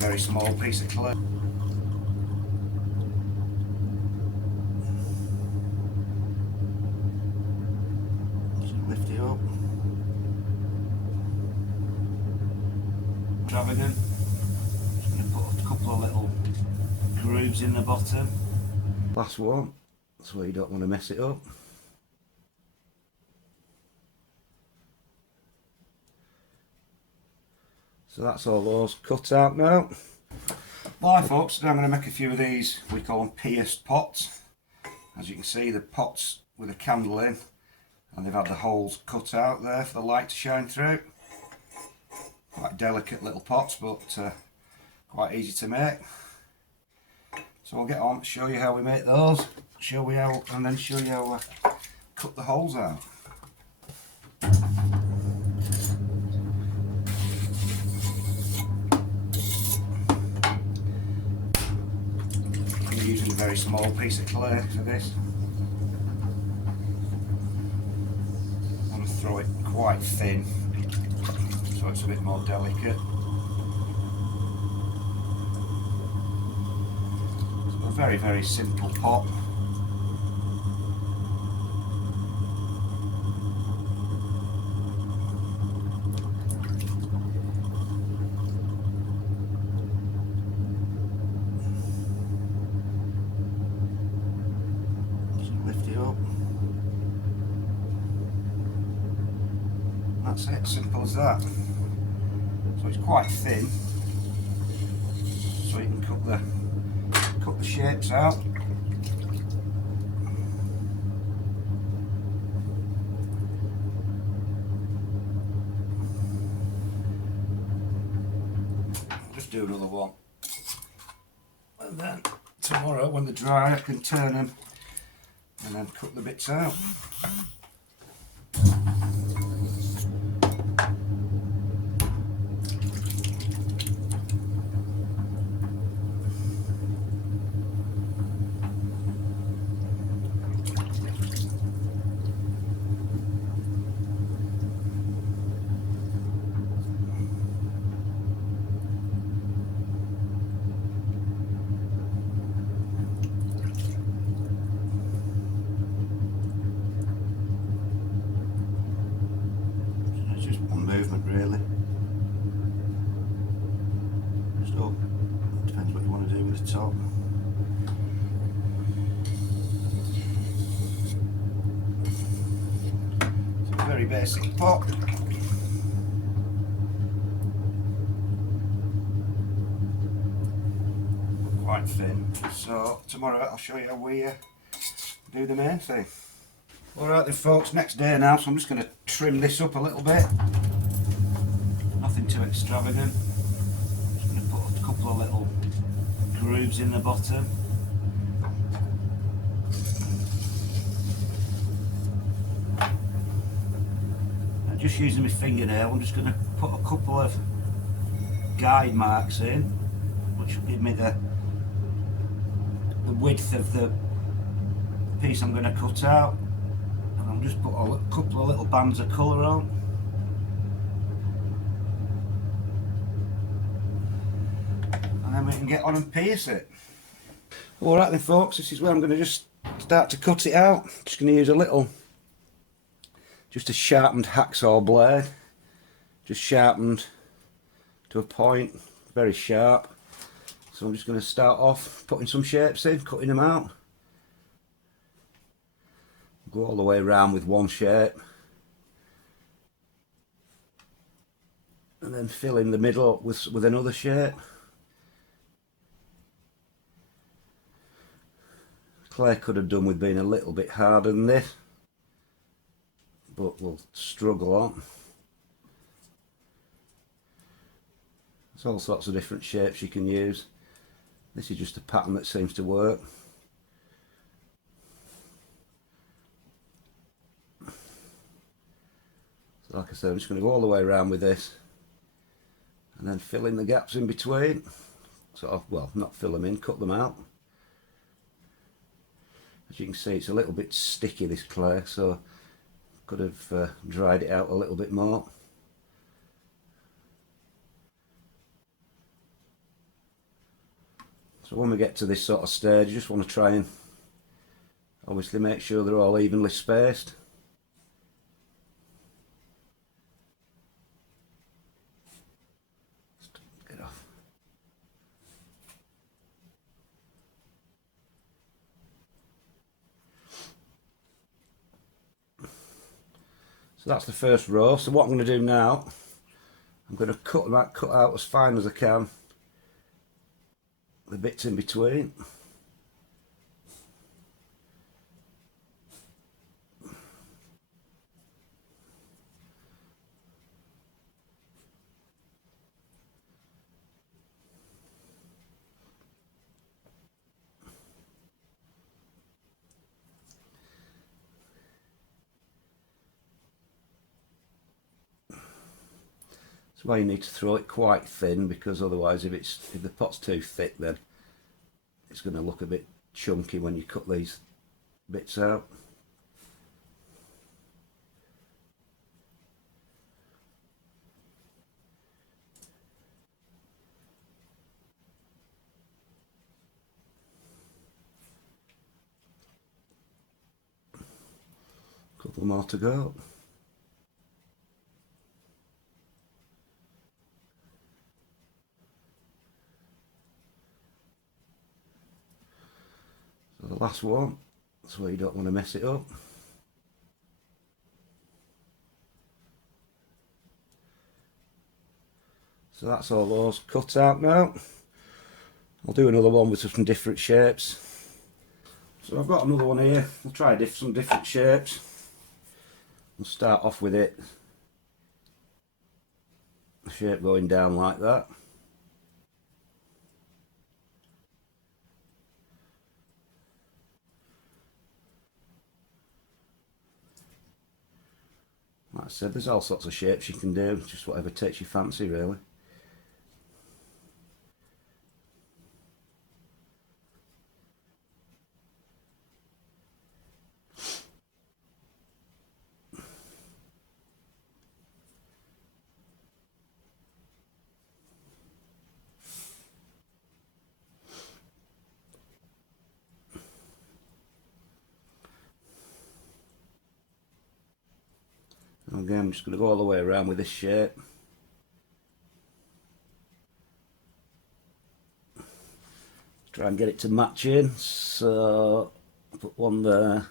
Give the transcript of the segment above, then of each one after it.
very small piece of clay. Just lift it up. Extravagant. Just going to put a couple of little grooves in the bottom. Last one, so you don't want to mess it up. So that's all those cut out now. Right folks, now I'm going to make a few of these, we call them pierced pots. As you can see, the pots with a candle in, and they've had the holes cut out there for the light to shine through. Quite delicate little pots, but quite easy to make. So we'll get on, show you how we make those, and then show you how I cut the holes out. I'm using a very small piece of clay for this. I'm going to throw it quite thin, so it's a bit more delicate. So a very, very simple pot. Lift it up. That's it, simple as that. So it's quite thin, so you can cut the shapes out. I'll just do another one, and then tomorrow when they're dry I can turn them and then cut the bits out. Movement really. So depends what you want to do with the top. It's a very basic pot. Quite thin. So tomorrow I'll show you how we do the main thing. Alright then folks, next day now, so I'm just going to trim this up a little bit. Nothing too extravagant. Just going to put a couple of little grooves in the bottom. And just using my fingernail, I'm just going to put a couple of guide marks in, which will give me the width of the piece I'm going to cut out. And I'll just put a couple of little bands of colour on. And then we can get on and pierce it. Alright then folks, this is where I'm going to just start to cut it out. Just going to use just a sharpened hacksaw blade. Just sharpened to a point, very sharp. So I'm just going to start off putting some shapes in, cutting them out. Go all the way around with one shape. And then fill in the middle up with another shape. Clay could have done with being a little bit harder than this, but we'll struggle on. There's all sorts of different shapes you can use. This is just a pattern that seems to work. So like I said, I'm just going to go all the way around with this and then fill in the gaps in between. Sort of, well, not fill them in, cut them out. As you can see, it's a little bit sticky, this clay, so could have dried it out a little bit more. So when we get to this sort of stage, you just want to try and obviously make sure they're all evenly spaced. Get off. So that's the first row. So what I'm going to do now, I'm going to cut that cut out as fine as I can, the bits in between. That's why you need to throw it quite thin, because otherwise if the pot's too thick, then it's going to look a bit chunky when you cut these bits out. Couple more to go. So the last one, that's where you don't want to mess it up. So that's all those cut out now. I'll do another one with some different shapes. So I've got another one here. I'll try some different shapes. We'll start off with it, the shape going down like that. Like I said, there's all sorts of shapes you can do, just whatever takes your fancy really. Again, I'm just going to go all the way around with this shape. Try and get it to match in. So put one there,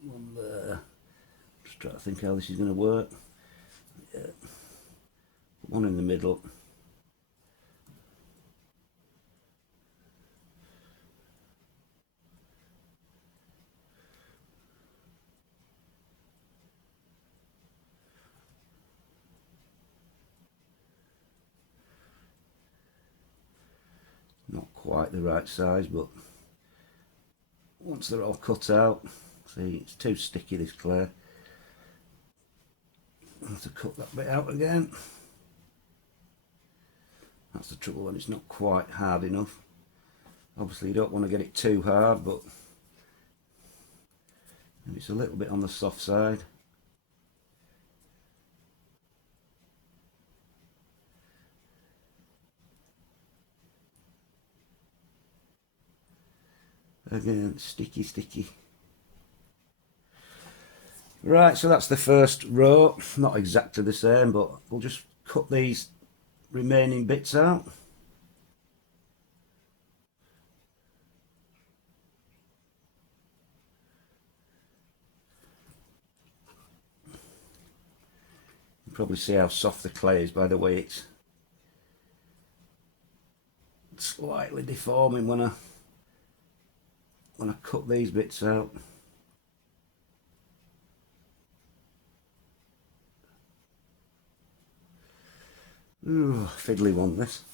one there. Just try to think how this is going to work. Yeah. Put one in the middle. Not quite the right size, but once they're all cut out, see, it's too sticky, this clay. I have to cut that bit out again. That's the trouble when it's not quite hard enough. Obviously you don't want to get it too hard, but if it's a little bit on the soft side. Again, sticky. Right, so that's the first row. Not exactly the same, but we'll just cut these remaining bits out. You can probably see how soft the clay is by the way it's slightly deforming when I cut these bits out. Ooh, fiddly one this.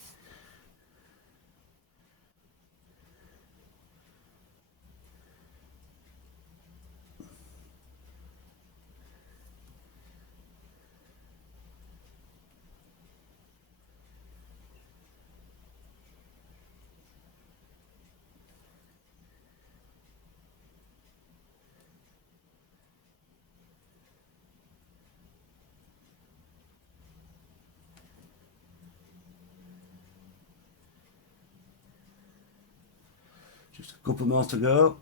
Just a couple more to go.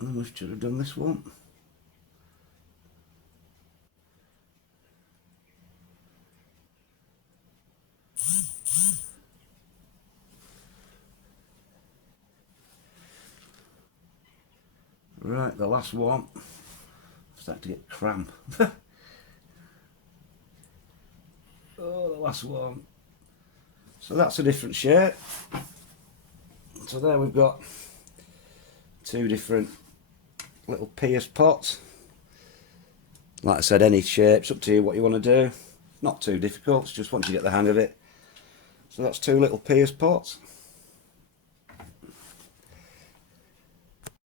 And we should have done this one. Right, the last one. I'm starting to get cramp. Oh, the last one. So that's a different shape. So there we've got two different little pierced pots. Like I said, any shape's up to you what you want to do. Not too difficult, it's just once you get the hang of it. So that's two little pierced pots.